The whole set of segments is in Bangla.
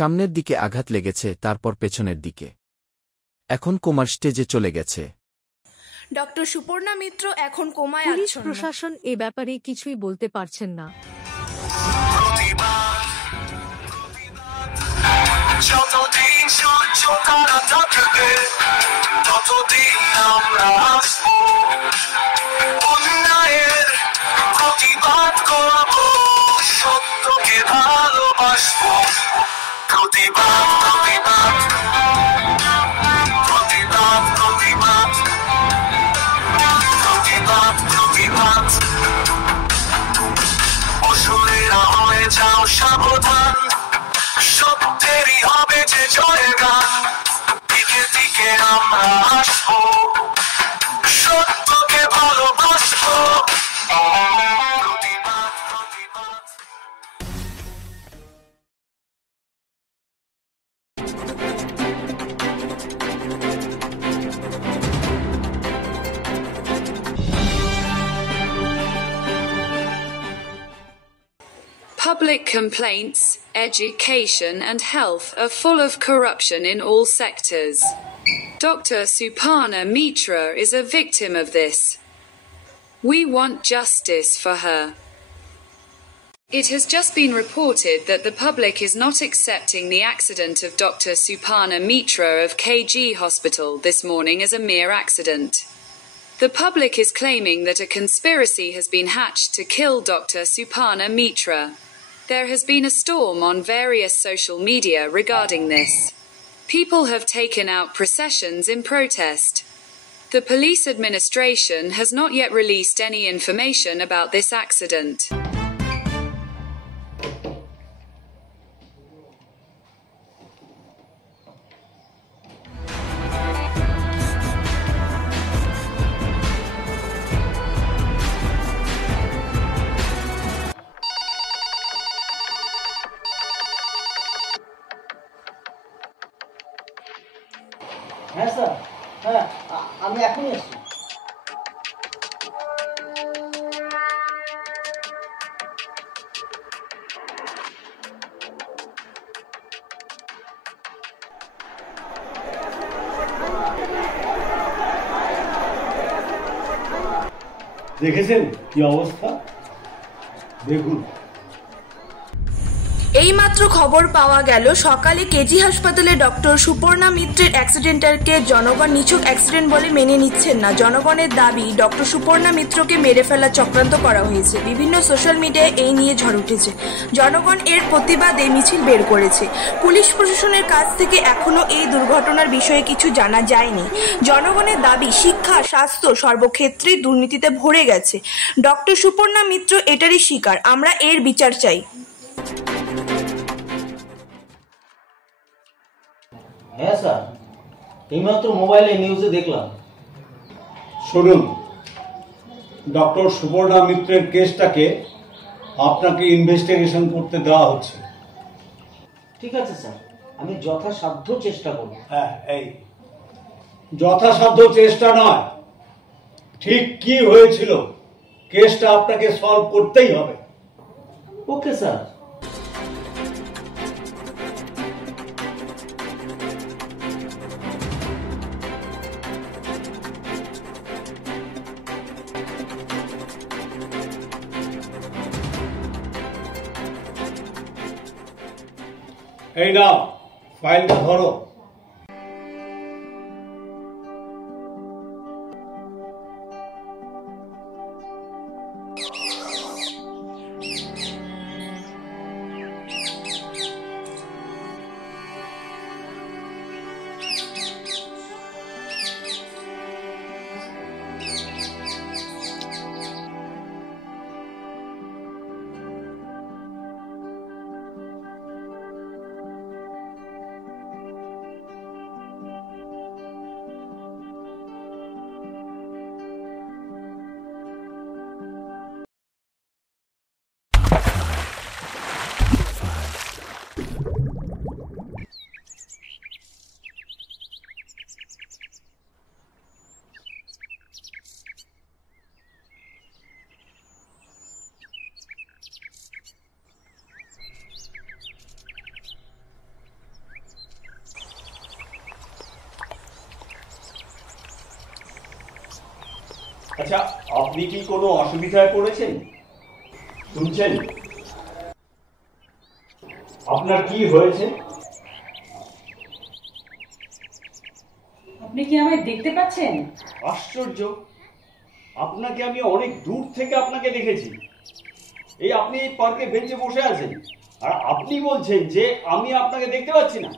সামনের দিকে আঘাত লেগেছে, তারপর পেছনের দিকে। এখন কোমার স্টেজে চলে গেছে। ডক্টর সুপর্ণা মিত্র এখন কোমায় পুলিশ আছেন। প্রশাসন এ ব্যাপারে কিছুই বলতে পারছেন না। যতদিন সূর্য তারা থাকবে ততদিন আমরা আসবো, অন্যায়ের প্রতিবাদ করবো, সত্যকে ভালোবাসবো। প্রতিবাদ প্রতিবাদ প্রতিবাদ প্রতিবাদ প্রতিবাদ প্রতিবাদ, অসুরেরা হয়ে যাও সাবধান, সত্যেরই হবে যে জয়গান, দিকে দিকে আমরা আসবো, সত্যকে ভালোবাসবো। প্রতিবাদ প্রতিবাদ। Public complaints, education and health are full of corruption in all sectors. Dr. Suparna Mitra is a victim of this. We want justice for her. It has just been reported that the public is not accepting the accident of Dr. Suparna Mitra of KG Hospital this morning as a mere accident. The public is claiming that a conspiracy has been hatched to kill Dr. Suparna Mitra. There has been a storm on various social media regarding this. People have taken out processions in protest. The police administration has not yet released any information about this accident. হ্যাঁ স্যার, হ্যাঁ আমি এখনই আসছি। দেখেছেন কি অবস্থা? দেখুন, এইমাত্র খবর পাওয়া গেল সকালে কেজি হাসপাতালে ডক্টর সুপর্ণা মিত্রের অ্যাক্সিডেন্টকে জনগণ নিছক অ্যাক্সিডেন্ট বলে মেনে নিচ্ছেন না। জনগণের দাবি ডক্টর সুপর্ণা মিত্রকে মেরে ফেলার চক্রান্ত করা হয়েছে। বিভিন্ন সোশ্যাল মিডিয়ায় এই নিয়ে ঝড় উঠেছে। জনগণ এর প্রতিবাদে মিছিল বের করেছে। পুলিশ প্রশাসনের কাছ থেকে এখনো এই দুর্ঘটনার বিষয়ে কিছু জানা যায়নি। জনগণের দাবি শিক্ষা, স্বাস্থ্য সর্বক্ষেত্রেই দুর্নীতিতে ভরে গেছে। ডক্টর সুপর্ণা মিত্র এটারই শিকার। আমরা এর বিচার চাই। হ্যাঁ স্যার, এইমাত্র মোবাইলে নিউজে দেখলাম। শুনুন, ডক্টর সুপর্ণা মিত্রের কেসটাকে আপনাকে ইনভেস্টিগেশন করতে দেওয়া হচ্ছে। ঠিক আছে স্যার, আমি যথাসাধ্য চেষ্টা করব। হ্যাঁ, এই যথাসাধ্য চেষ্টা নয়, ঠিক কি হয়েছিল কেসটা আপনাকে সলভ করতেই হবে। Okay sir. এই নাও, ফাইলটা ধরো। আচ্ছা, আপনি কি কোনো অসুবিধায় পড়েছেন? শুনছেন? আপনার কি হয়েছে? আপনি কি আমায় দেখতে পাচ্ছেন? আশ্চর্য, আপনাকে আমি অনেক দূর থেকে আপনাকে দেখেছি। এই আপনি এই পার্কে বেঞ্চে বসে আছেন, আর আপনি বলছেন যে আমি আপনাকে দেখতে পাচ্ছি না।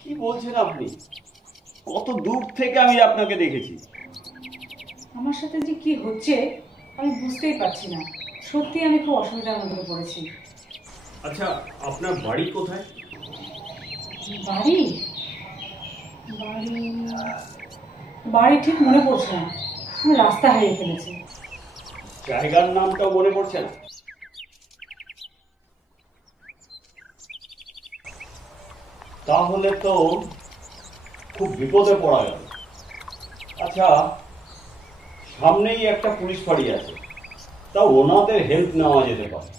কি বলছেন আপনি? কত দূর থেকে আমি আপনাকে দেখেছি। আমার সাথে যে কি হচ্ছে আমি বুঝতেই পারছি না। সত্যি আমি খুব অসুবিধার মধ্যে পড়েছি। আচ্ছা, আপনার বাড়ি কোথায়? বাড়ি বাড়ি বাড়ি ঠিক মনে পড়ছে না। আমি রাস্তা হারিয়ে ফেলেছি। জায়গার নামটাও মনে পড়ছে না? তাহলে তো খুব বিপদে পড়া গেল। আচ্ছা, সামনেই একটা পুলিশ ফাঁড়ি আছে, তা ওনাদের হেল্প নেওয়া যেতে পারে।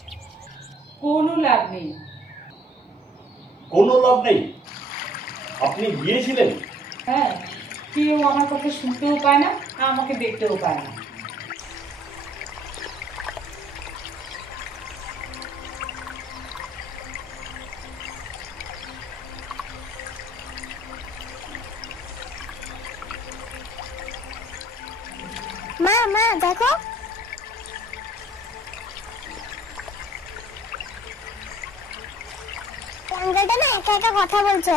কোনো লাভ নেই। কোনো লাভ নেই? আপনি গিয়েছিলেন? হ্যাঁ, কেউ আমার কথা শুনতেও পায় না, আমাকে দেখতেও পায় না। মা মা দেখো, আঙ্কেলটা না একা একা কথা বলছে।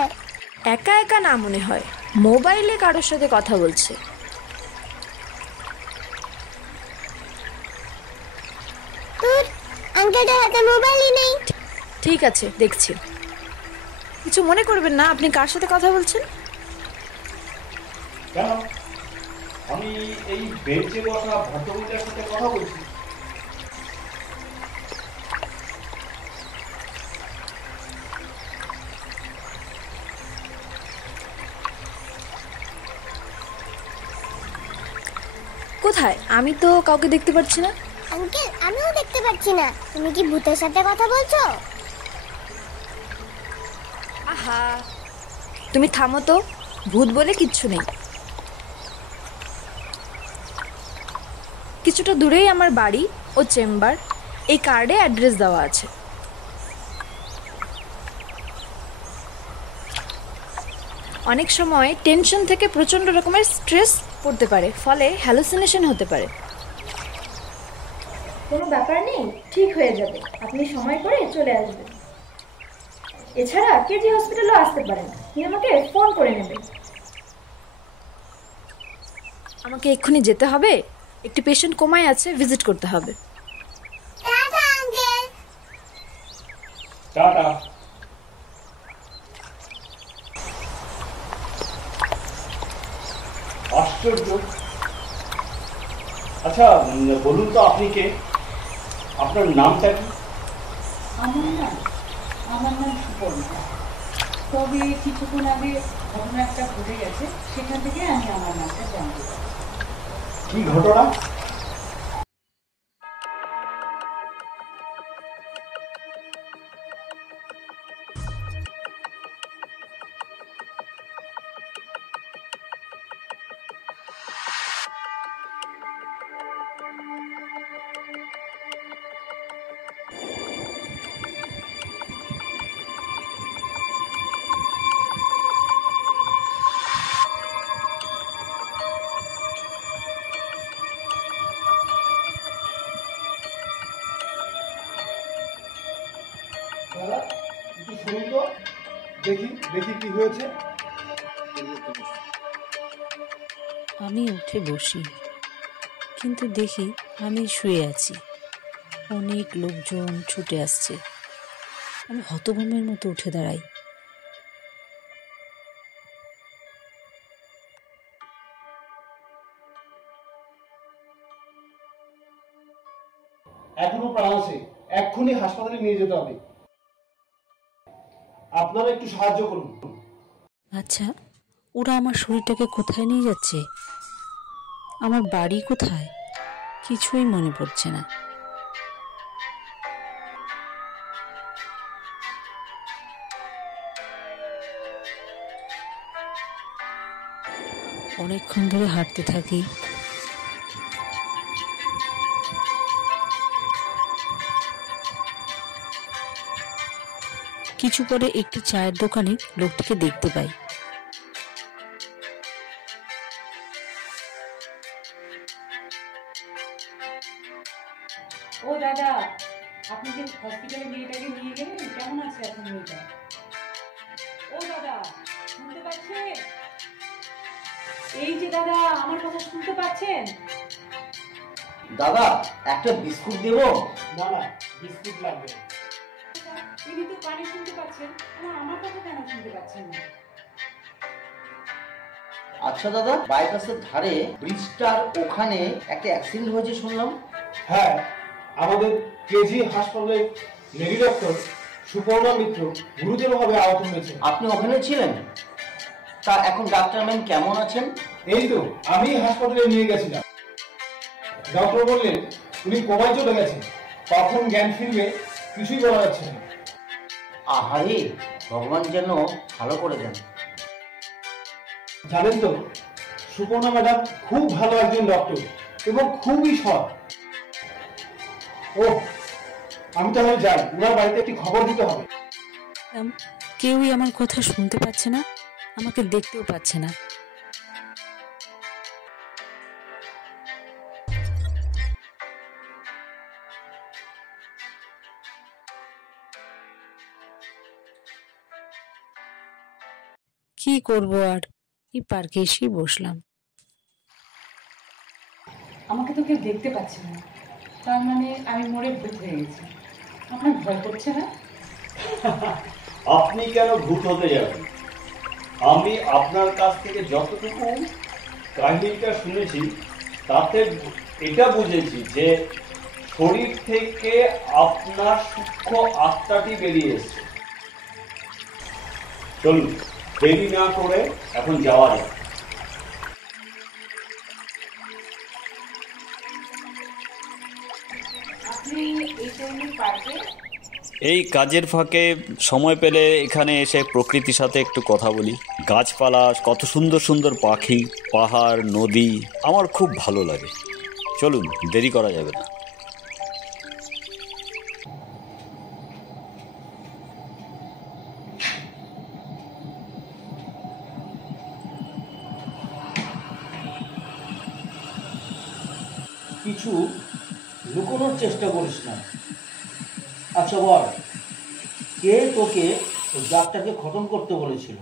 একা একা না মনে হয়, মোবাইলে কারোর সাথে কথা বলছে। তোর আঙ্কেলটার হাতে মোবাইলই নেই। ঠিক আছে, দেখছি। কিছু মনে করবেন না, আপনি কার সাথে কথা বলছেন? কেন? আমি এই বেঞ্চে বসা ভদ্রমহিলার সাথে কথা বলছি। কোথায়? আমি তো কাউকে দেখতে পাচ্ছি না। আঙ্কেল, আমিও দেখতে পাচ্ছি না। তুমি কি ভূতের সাথে কথা বলছো? আহা, তুমি থামো তো, ভূত বলে কিচ্ছু নেই। কিছুটা দূরেই আমার বাড়ি ও চেম্বার, এই কার্ডে অ্যাড্রেস দেওয়া আছে। অনেক সময় টেনশন থেকে প্রচন্ড রকমের স্ট্রেস পড়তে পারে, ফলে হ্যালুসিনেশন হতে পারে। কোনো ব্যাপার নেই, ঠিক হয়ে যাবে। আপনি সময় করে চলে আসবেন। এছাড়া কেজি হসপিটালও আসতে পারেন, আপনি আমাকে ফোন করে নেবেন। আমাকে এক্ষুনি যেতে হবে, একটি পেশেন্ট কোমায় আছে, ভিজিট করতে হবে। Tata uncle. টাটা। আশ্চর্য। আচ্ছা, বলুন তো আপনি কে? আপনার নামটা কি? আমার নাম সুপর্ণা। তবে কিছুক্ষণ আগে ঘটনা একটা ঘটে গেছে, সেখান থেকে আমি আমার নামটা জানতে পারি। কি ঘটনা? একটু শুনুন তো, দেখি দেখি কি হয়েছে। আমি উঠে বসি, কিন্তু দেখি আমি শুয়ে আছি। অনেক লোকজন ছুটে আসছে। আমি হতভম্বের মতো উঠে দাঁড়াই। এখনো প্রাণ আছে, এক্ষুনি হাসপাতালে নিয়ে যেতে হবে। আপনারা একটু সাহায্য করুন। আচ্ছা, ওরা আমার শরীরটাকে কোথায় নিয়ে যাচ্ছে? আমার বাড়ি কোথায়? কিছুই মনে পড়ছে না। অনেকক্ষণ ধরে হাঁটতে থাকি, কিছু পরে একটি চায়ের দোকানে লোকটিকে দেখতে পাই। ও দাদা, আপনি যে হসপিটালে মেয়েটাকে নিয়ে গেলেন, কেমন আছে এখন মেয়েটা? ও দাদা, শুনতে পাচ্ছেন? এই যে দাদা, আমার কথা শুনতে পাচ্ছেন? দাদা, একটা বিস্কুট দেবো? না না, বিস্কুট লাগবে। তিনি তো কানে শুনতে পাচ্ছেন, আমার কথা কেন শুনতে পাচ্ছেন না? আচ্ছা দাদা, বাইপাসের ধারে ব্রিজটার ওখানে একটা অ্যাক্সিডেন্ট হয়েছে শুনলাম। হ্যাঁ, আমাদের কেজি হাসপাতালের লেডি ডক্টর সুপর্ণা মিত্র গুরুতরভাবে আহত হয়েছে। আপনি ওখানে ছিলেন? তা এখন ডাক্তার ম্যাম কেমন আছেন? এই তো আমি হাসপাতালে নিয়ে গেছিলাম। ডক্টর বললেন উনি কোমায় চলে গেছেন, কখন জ্ঞান ফিরবে কিছুই বলা যাচ্ছে না। আহারে, ভগবান যেন ভালো করে দেন। জানেন তো, সুপর্ণা ম্যাডাম খুব ভালো একজন ডক্টর এবং খুবই সৎ। ও, আমি তাহলে যাই, ওনার বাড়িতে একটি খবর দিতে হবে। কেউই আমার কথা শুনতে পাচ্ছে না, আমাকে দেখতেও পাচ্ছে না। কি করব আর, এই পার্কে এসেই বসলাম। আমাকে তো কেউ দেখতে পাচ্ছে না, তার মানে আমি মরে ভূত হয়ে গেছি। আপনার ভয় করছে না? আপনি কেন ভূত হতে যাবেন? আমি আপনার কাছ থেকে যতটুকু কাহিনীটা শুনেছি তাতে এটা বুঝেছি যে শরীর থেকে আপনার সূক্ষ্ম আত্মাটি বেরিয়ে এসছে। চলুন, দেরি না করে এখন যাওয়া যায়। আপনি এই টাইমে পার্কে? এই কাজের ফাঁকে সময় পেলে এখানে এসে প্রকৃতির সাথে একটু কথা বলি। গাছপালা, কত সুন্দর সুন্দর পাখি, পাহাড়, নদী, আমার খুব ভালো লাগে। চলুন, দেরি করা যাবে না। কিছু লুকোনোর চেষ্টা করিস না। আচ্ছা বল, কে তোকে ওই ডাক্তারকে খতম করতে বলেছিল?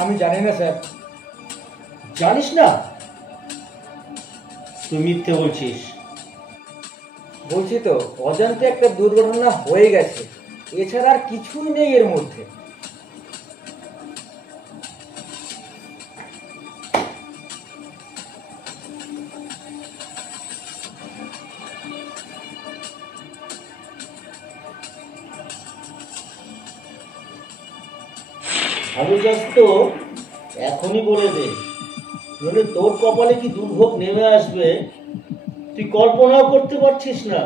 আমি জানি না স্যার। জানিস না? তুই মিথ্যে বলছিস। বলছি তো, অজান্তে একটা দুর্ঘটনা হয়ে গেছে, এছাড়া আর কিছুই নেই এর মধ্যে। ভালো চাস তো এখনই বলে দে, নইলে তোর কপালে কি দুর্ভোগ নেমে আসবে তুই কল্পনাও করতে পারছিস না।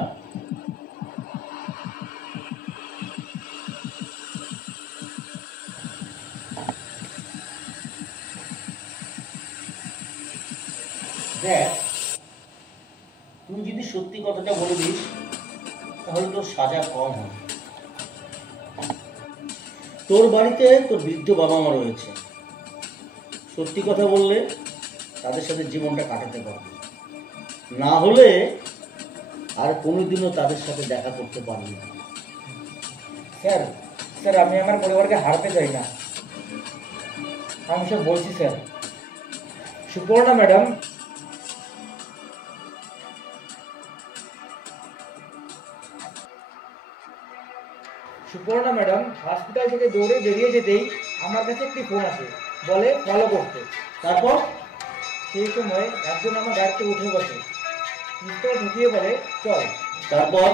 দেখ, তুই যদি সত্যি কথাটা বলে দিস তাহলে তোর সাজা কম হবে। তোর বাড়িতে তোর বৃদ্ধ বাবা মা রয়েছে, সত্যি কথা বললে তাদের সাথে জীবনটা কাটাতে পারবি, না হলে আর কোনোদিনও তাদের সাথে দেখা করতে পারবি না। স্যার, স্যার আমি আমার পরিবারকে হারাতে চাই না, আমি সব বলছি sir. Suparna madam, Suparna madam hospital থেকে দৌড়ে বেরিয়ে যেতেই আমার কাছে একটি ফোন আসে, বলে ফলো করতে। তারপর সেই সময় একজন আমার গাড়িতে উঠে বসে, পিস্তল ঢুকিয়ে বলে চল। তারপর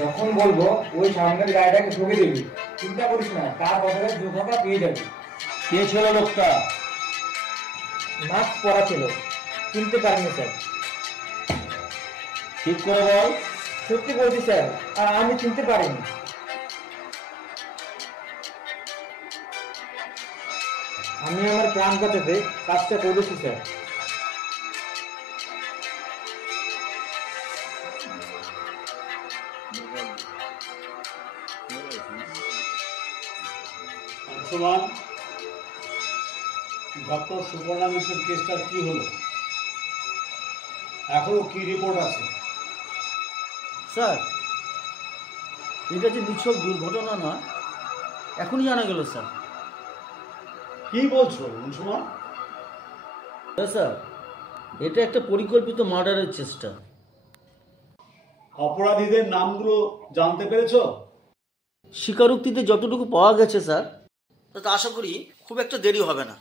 যখন বলবো ওই সামনের গাড়িটাকে ঠুকে দিবি, চিন্তা করিস না, তার বদলে দুর্ঘটনা পেয়ে যাবি। কে ছিল লোকটা? মাস্ক পরা ছিল, চিনতে পারিনি স্যার। ঠিক করে বল। সত্যি বলছি স্যার, আর আমি চিনতে পারিনি। আমি আমার প্রাণ বাঁচাতে কাজটা করেছি স্যার। অংশমান, ডক্টর সুপর্ণা মিত্রের কেসটার কি হলো? এখনো কি রিপোর্ট আছে? স্যার, এটা যে নিছক দুর্ঘটনা নয় এখনই জানা গেল স্যার। কি বলছো অংশমান? স্যার, এটা একটা পরিকল্পিত মার্ডারের চেষ্টা। অপরাধীদের নামগুলো জানতে পেরেছো? স্বীকারোক্তিতে যতটুকু পাওয়া গেছে স্যার, তা আশা করি খুব একটা দেরি হবে না।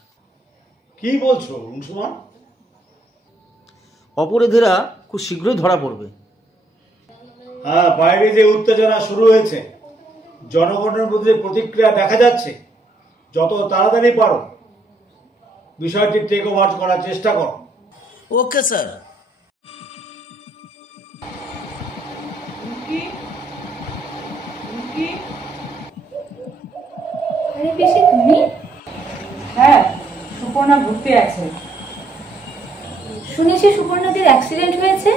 কি বলছো অংশমান? অপরাধীরা খুব শীঘ্রই ধরা পড়বে। হ্যাঁ, বাইরে যে উত্তেজনা শুরু হয়েছে, জনগণের মধ্যে প্রতিক্রিয়া দেখা যাচ্ছে, যত তাড়াতাড়ি পারো বিষয়টি টেক ওভার করার চেষ্টা করো। Okay sir. আরে পিসি, তুমি? হ্যাঁ, সুপর্ণা ঘুরতে আছে। শুনেছি সুপর্ণাদির অ্যাক্সিডেন্ট হয়েছে,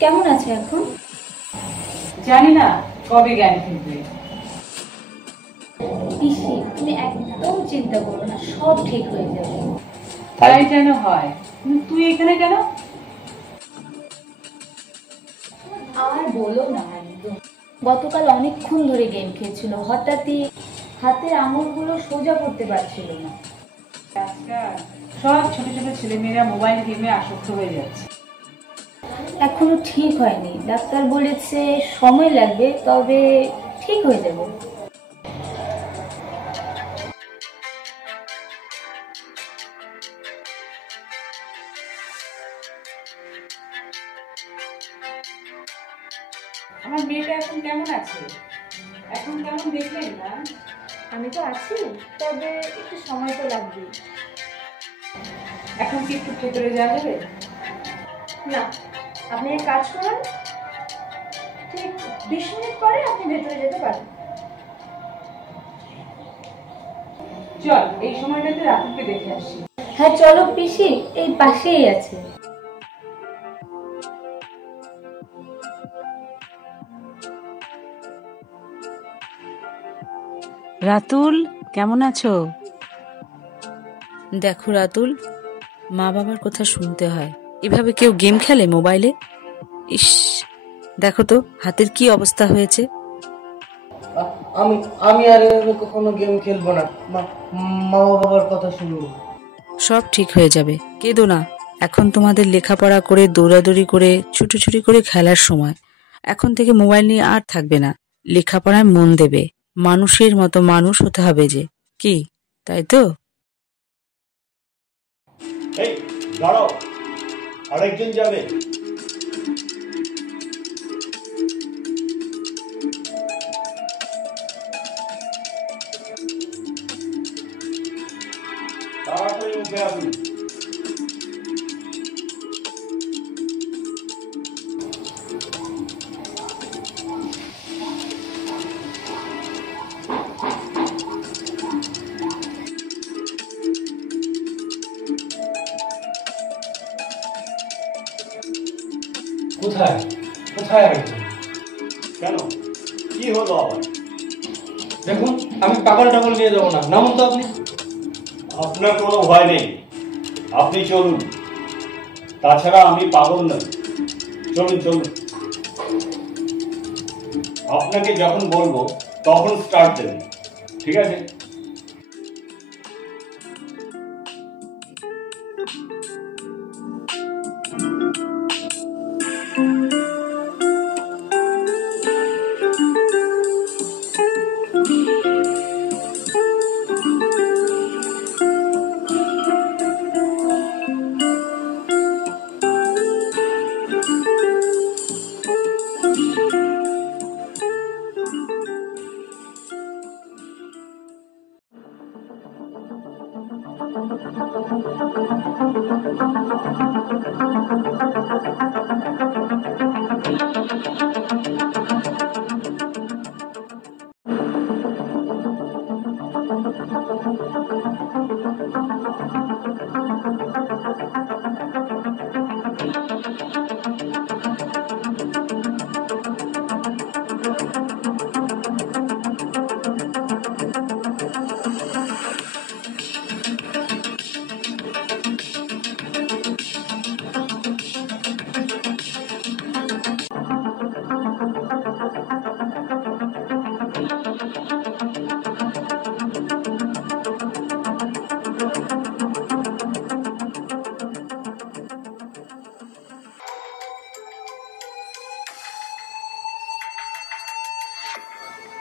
কেমন আছে এখন? জানি না কবে জ্ঞান ফিরবে। পিসি, তুমি একদম চিন্তা করো না, সব ঠিক হয়ে যাবে। তাই যেন হয়, কিন্তু তুই এখানে কেন? আর বলো না, একদম গতকাল অনেকক্ষণ ধরে গেম খেলছিল, হঠাৎই হাতের আঙুলগুলো সোজা করতে পারছিল না। সব ছোট ছোট ছেলেমেয়েরা মোবাইল গেমে আসক্ত হয়ে যাচ্ছে। এখনো ঠিক হয়নি, ডাক্তার বলেছে সময় লাগবে, তবে ঠিক হয়ে যাবে। আমার মেয়েটা এখন কেমন আছে? এখন কেমন দেখলেন না? আমি তো আছি, তবে একটু সময় তো লাগবে। এখন কি একটু ভেতরে যাওয়া যাবে? না, আপনি এক কাজ করুন, ঠিক 20 মিনিট পরে আপনি ভেতরে যেতে পারেন। চল, এই সময়টাতে রাতুলকে দেখে আসি। হ্যাঁ চলো পিসি, এই পাশেই আছে। রাতুল, কেমন আছো? দেখো রাতুল, মা বাবার কথা শুনতে হয়। এভাবে কেউ গেম খেলে মোবাইলে? ইস, দেখো তো হাতের কি অবস্থা হয়েছে। আমি আর কখনো গেম খেলবো না, মা বাবার কথা শুনবো। সব ঠিক হয়ে যাবে, কেঁদো না। এখন তোমাদের লেখাপড়া করে দৌড়াদৌড়ি করে ছুটোছুটি করে খেলার সময়। এখন থেকে মোবাইল নিয়ে আর থাকবে না, লেখাপড়ায় মন দেবে। মানুষের মতো মানুষ হতে হবে যে, কি তাই তো? এই দাঁড়াও, আরেকজন যাবে। তাড়াতাড়ি উঠে আসুন। কোথায় কোথায় আরেকজন? কেন, কি হলো আবার? দেখুন, আমি পাগল টাগল নিয়ে যাবো না, নামুন তো আপনি। আপনার কোনো ভয় নেই, আপনি চলুন। তাছাড়া আমি পাগল নই, চলুন চলুন। আপনাকে যখন বলবো তখন স্টার্ট দেবেন, ঠিক আছে?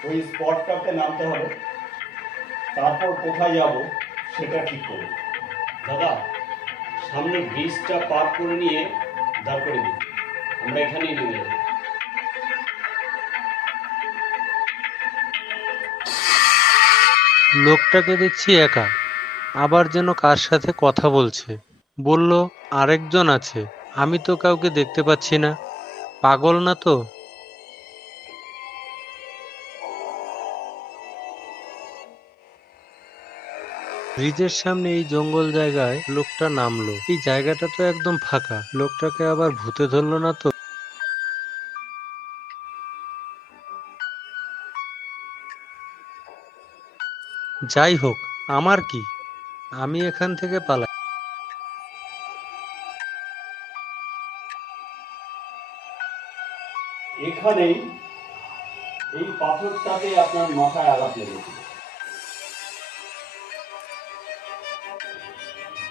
ওই স্পটটাতে নামতে হবে, তারপর কোথায় যাব সেটা ঠিক করব। দাদা, সামনে ব্রিজটা পার করে নিয়ে দাঁড় করে দিই, আমরা এখানেই নেমে যাব। লোকটাকে দেখছি একা, আবার যেন কার সাথে কথা বলছে। বলল আরেকজন আছে, আমি তো কাউকে দেখতে পাচ্ছি না। পাগল না তো? ব্রিজের সামনে এই জঙ্গল জায়গায় লোকটা নামলো। এই জায়গাটা তো একদম ফাঁকা, লোকটাকে আবার ভূতে ধরলো না তো? যাই হোক, আমার কি, আমি এখান থেকে পালাই। এখানেই এই পাথরটাতে আপনার মাথায় আঘাত লেগেছিল।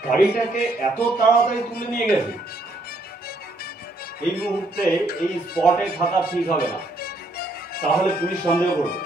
গাড়িটাকে এত তাড়াতাড়ি তুলে নিয়ে গেছে, এই মুহূর্তে এই স্পটে থাকা ঠিক হবে না, তাহলে পুলিশ সন্দেহ করবে।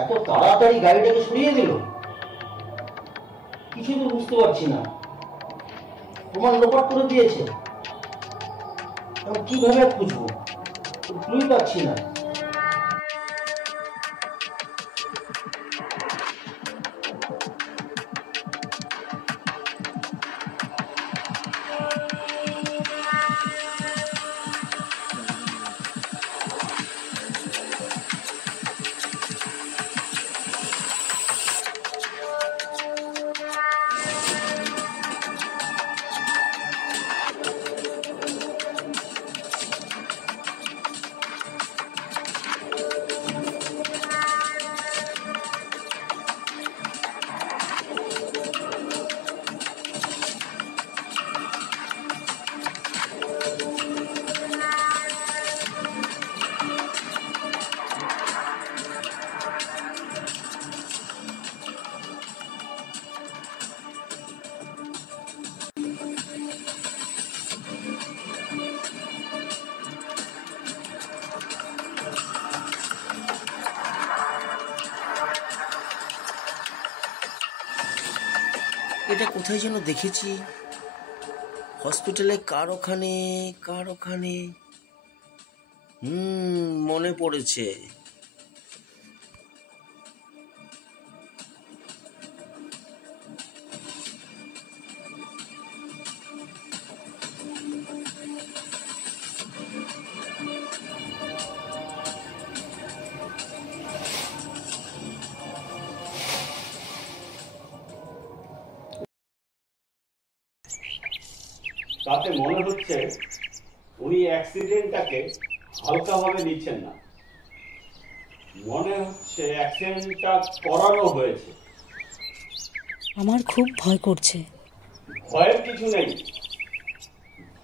এত তাড়াতাড়ি গাড়িটাকে সরিয়ে দিল, কিছু তো বুঝতে পারছি না। প্রমাণ লোপাট করে দিয়েছে, কিভাবে খুঁজবো, ক্লুই পাচ্ছি না। এটা কোথায় যেন দেখেছি, হসপিটালে কার ওখানে মনে পড়েছে। তাতে মনে হচ্ছে উনি অ্যাক্সিডেন্টটাকে হালকাভাবে নিচ্ছেন না, মনে হচ্ছে অ্যাক্সিডেন্টটা করানো হয়েছে। আমার খুব ভয় করছে। ভয়ের কিছু নেই,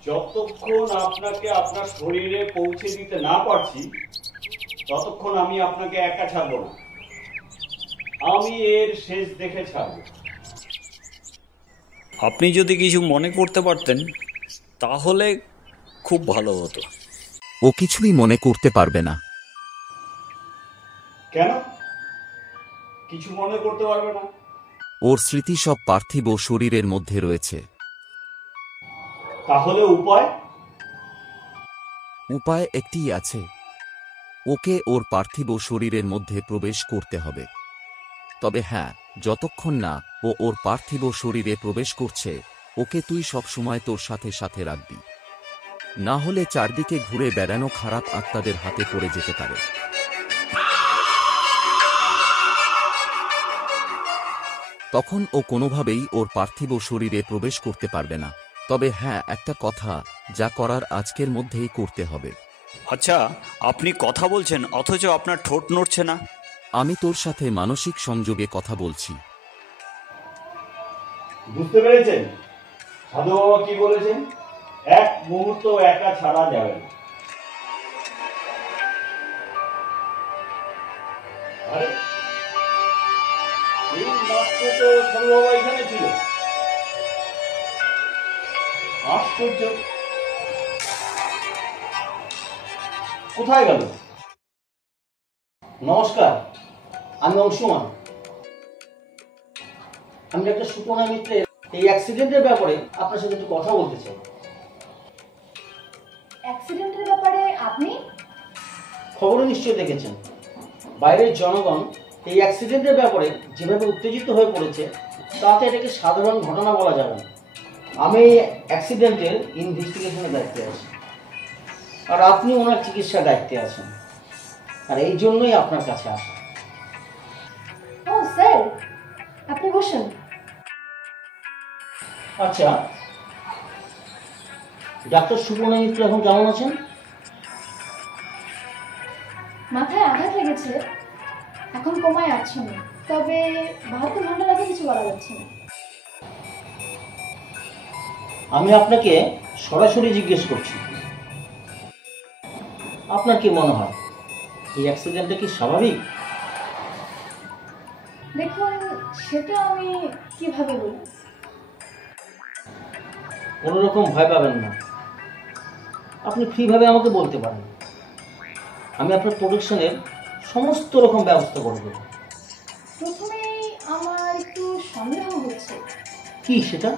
যতক্ষণ আপনাকে আপনার শরীরে পৌঁছে দিতে না পারছি ততক্ষণ আমি আপনাকে একা ছাড়বো না, আমি এর শেষ দেখে ছাড়বো। আপনি যদি কিছু মনে করতে পারতেন তাহলে খুব ভালো হতো। ও কিছুই মনে করতে পারবে না। কেন কিছু মনে করতে পারবে না? ওর স্মৃতি সব পার্থিব শরীরের মধ্যে রয়েছে। তাহলে উপায়? উপায় একটিই আছে, ওকে ওর পার্থিব শরীরের মধ্যে প্রবেশ করতে হবে। তবে হ্যাঁ, যতক্ষণ না ও ওর পার্থিব শরীরে প্রবেশ করছে, ওকে তুই সবসময় তোর সাথে সাথে রাখবি। না হলে চারদিকে ঘুরে বেড়ানো খারাপ আত্মাদের হাতে পড়ে যেতে পারে। তখন ও কোনোভাবেই ওর পার্থিব শরীরে প্রবেশ করতে পারবে না। তবে হ্যাঁ, একটা কথা, যা করার আজকের মধ্যেই করতে হবে। আচ্ছা, আপনি কথা বলছেন অথচ আপনার ঠোঁট নড়ছে না। আমি তোর সাথে মানসিক সংযোগে কথা বলছি। বুঝতে পেরেছেন সাধু বাবা কি বলেছেন? এক মুহূর্ত একা ছাড়া যাবে না। আরে এই মাত্র তো সাধু বাবা এখানে ছিল। আশ্চর্য, কোথায় গেল? নমস্কার, আমি অংশুমান। আমি ডাক্তার সুপর্ণা মিত্রের এই অ্যাক্সিডেন্টের ব্যাপারে আপনার সাথে একটু কথা বলতে চাই। অ্যাক্সিডেন্টের ব্যাপারে আপনি? খবরে নিশ্চয়ই দেখেছেন, বাইরের জনগণ এই অ্যাক্সিডেন্টের ব্যাপারে যেভাবে উত্তেজিত হয়ে পড়েছে, তাতে এটাকে সাধারণ ঘটনা বলা যাবে না। আমি অ্যাক্সিডেন্টের ইনভেস্টিগেশনের দায়িত্বে আছি, আর আপনি ওনার চিকিৎসার দায়িত্বে আছেন, আর এই জন্যই আপনার কাছে আসা। ও স্যার, আপনি বসুন। আচ্ছা, ডাক্তার সুপর্ণা মিত্র এখন কেমন আছেন? মাথায় আঘাত লেগেছে, এখন কোমায় আছেন, তবে 72 ঘন্টার আগে কিছু বলা যাচ্ছে না। আমি আপনাকে সরাসরি জিজ্ঞেস করছি, আপনার কি মনে হয় এই অ্যাক্সিডেন্টটা কি স্বাভাবিক? দেখুন, সেটা আমি কিভাবে বলি? কোনো রকম ভয় পাবেন না, আপনি ফ্রিভাবে আমাকে বলতে পারেন। আমি আপনার প্রোটেকশনের সমস্ত রকম ব্যবস্থা করে দেব। প্রথমেই আমার একটু সন্দেহ হচ্ছে। কি সেটা?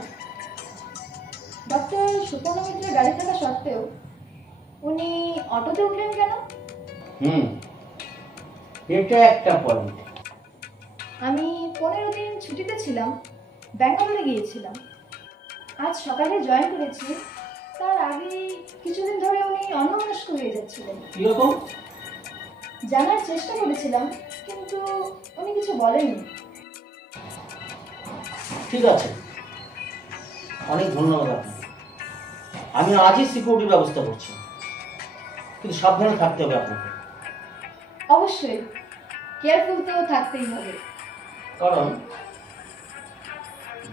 ডক্টর সুপর্ণা মিত্রের গাড়ি থাকা সত্ত্বেও উনি অটোতে উঠলেন কেন? এটা একটা পয়েন্ট। আমি 15 দিন ছুটিতে ছিলাম, ব্যাঙ্গালোরে গিয়েছিলাম। আজ সকালে জয়েন করেছি, তার আগে কিছুদিন ধরে উনি অন্যমনস্ক হয়ে যাচ্ছিলেন। কিরকম? জানার চেষ্টা করেছিলাম, কিন্তু উনি কিছু বলেননি। ঠিক আছে, অনেক ধন্যবাদ আপনাকে। আমি আজই সিকিউরিটির ব্যবস্থা করছি, কিন্তু সাবধানে থাকতে হবে আপনাকে। অবশ্যই, কেয়ারফুল তো থাকতেই হবে। কারণ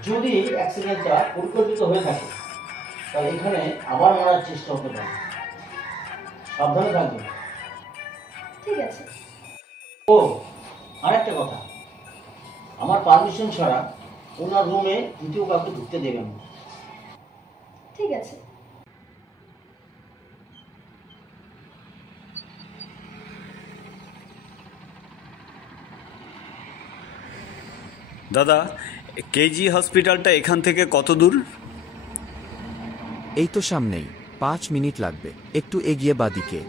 যদি অ্যাক্সিডেন্টটা পরিকল্পিত হয়ে থাকে, তাহলে এখানে আবার মারার চেষ্টা হতে পারে। সাবধানে থাকবেন। ঠিক আছে। ও আরেকটা কথা, আমার পারমিশন ছাড়া ওনার রুমে দ্বিতীয় কাউকে ঢুকতে দেবেন না। ঠিক আছে। দাদা, কেজি হসপিটালটা এখান থেকে কত দূর? এই তো সামনেই, 5 মিনিট লাগবে, একটু এগিয়ে বাদিকে।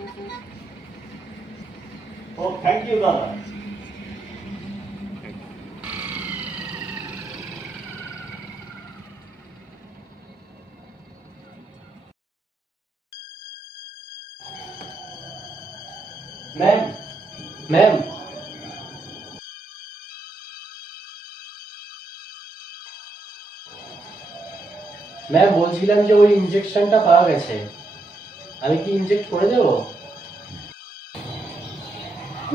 ও থ্যাংক ইউ দাদা। ম্যাম, ম্যাম, ম্যাম বলছিলাম যে ওই ইনজেকশনটা পাওয়া গেছে, আমি কি ইনজেক্ট করে দেবো?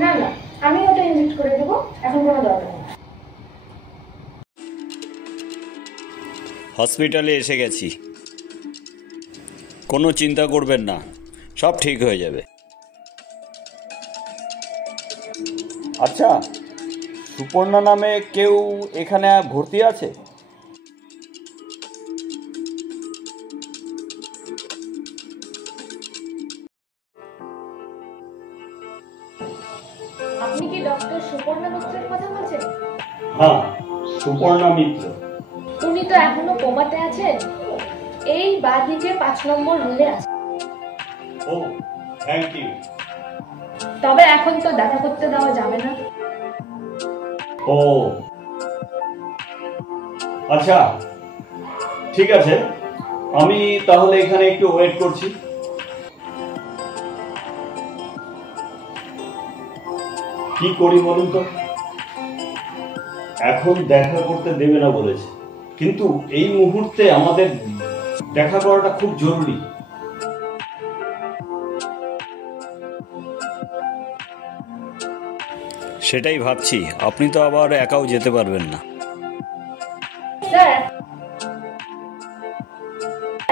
না না, আমি ওটা ইনজেক্ট করে দেবো, এখন কোনো দরকার নেই। হসপিটালে এসে গেছি, কোনো চিন্তা করবেন না, সব ঠিক হয়ে যাবে। আচ্ছা, সুপর্ণা নামে কেউ এখানে ভর্তি আছে? আপনি কি ডক্টর সুপর্ণা মিত্রের কথা বলছেন? হ্যাঁ, সুপর্ণা মিত্র। উনি তো এখনো কোমাতে আছেন, এই বাদিকে 5 নম্বর রুমে আছে। ও থ্যাংক ইউ। তবে এখন তো দেখা করতে দেওয়া যাবে না। ও আচ্ছা, ঠিক আছে, আমি তাহলে এখানে একটু ওয়েট করছি। কি করি বলুন তো? এখন দেখা করতে দেবে না বলেছে, কিন্তু এই মুহূর্তে আমাদের দেখা করাটা খুব জরুরি। সেটাই ভাবছি, আপনি তো আবার একাও যেতে পারবেন না। স্যার,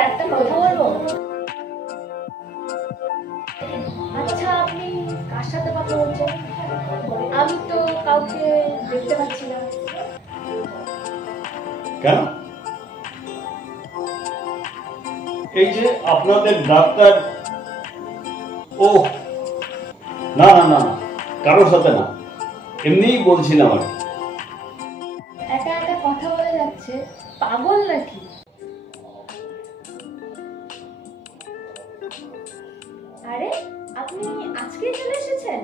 একটা কথা বলবো। আচ্ছা, আপনি কার সাথে কথা বলছেন? আমি তো কাউকে দেখতে পাচ্ছি না। কেন? এই যে আপনাদের ডাক্তার। ও না না না, কারোর সাথে না, এমনিই বলছিলাম আর কি। একা একা কথা বলে যাচ্ছে, পাগল নাকি? আরে, আপনি আজকেই চলে এসেছেন?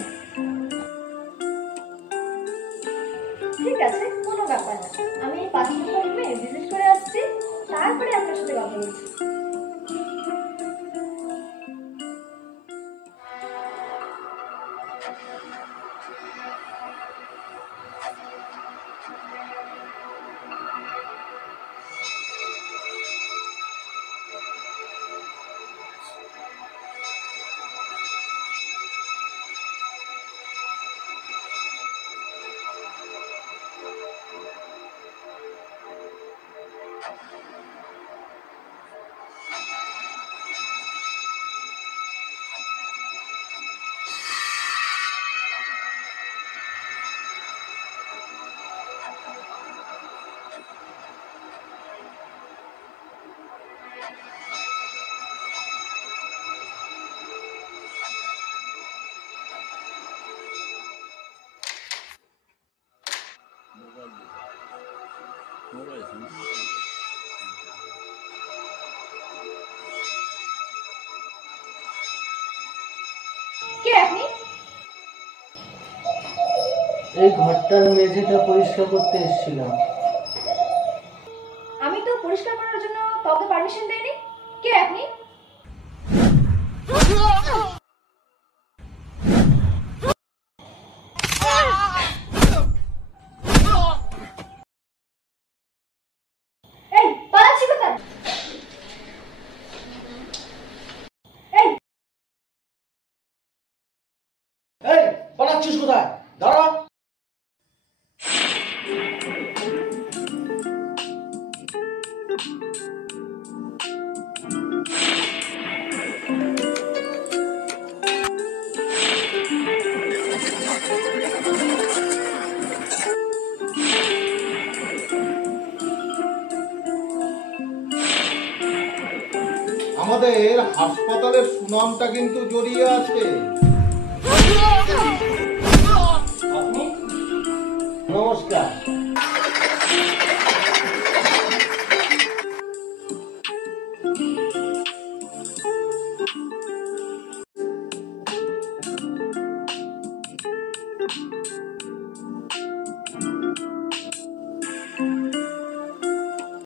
ঠিক আছে, কোনো ব্যাপার না, আমি 5 নম্বর রুমে ভিজিট করে আসছি, তারপরে আপনার সাথে কথা বলছি। কে আপনি? এই ঘরটার মেঝেটা পরিষ্কার করতে এসেছিলাম। আমি তো পরিষ্কার করার জন্য কাউকে পারমিশন দেইনি। কে আপনি? এই, পালাচ্ছি কোথায়? এই পালাচ্ছিস কোথায়? দাঁড়া। আমাদের হাসপাতালের সুনামটা কিন্তু জড়িয়ে আছে। নমস্কার।